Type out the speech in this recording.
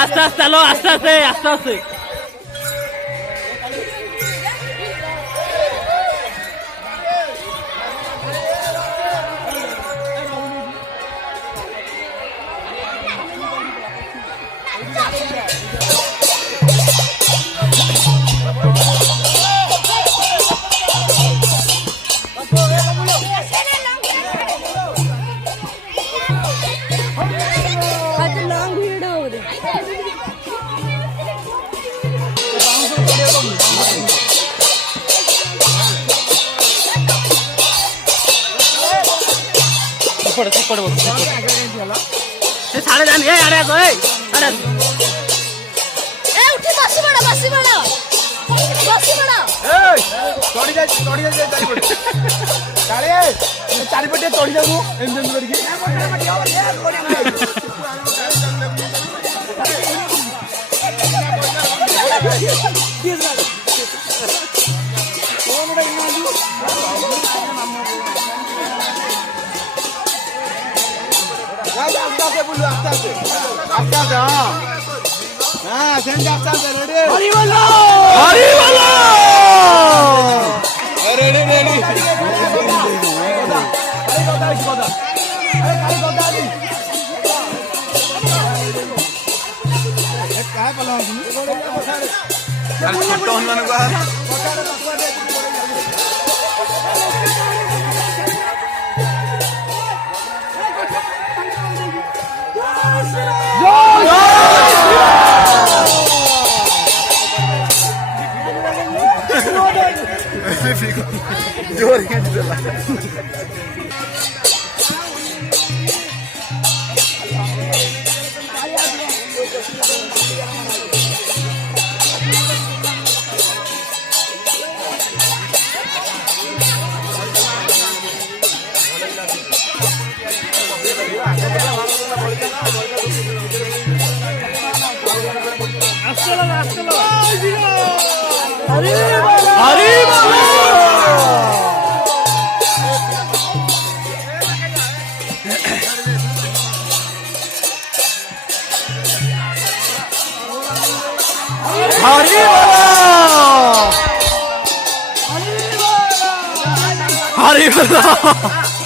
আস্তে আস্তে আলো, আস্তে আস্তে আস্তে আস্তে। साढ़े जान ये अरे को अरे ए उठी बसी बड़ा बसी बड़ा ए तोड़ी जा चारी पटे काले चारी पटे तोड़ी जाऊ एंजन करके आस्ते बोलो आस्ते हाँ सेंड आस्ते रेडी हरी बोलो रेडी रेडी काय पला अरे छोटो हनुमान को जोर हरी बोलो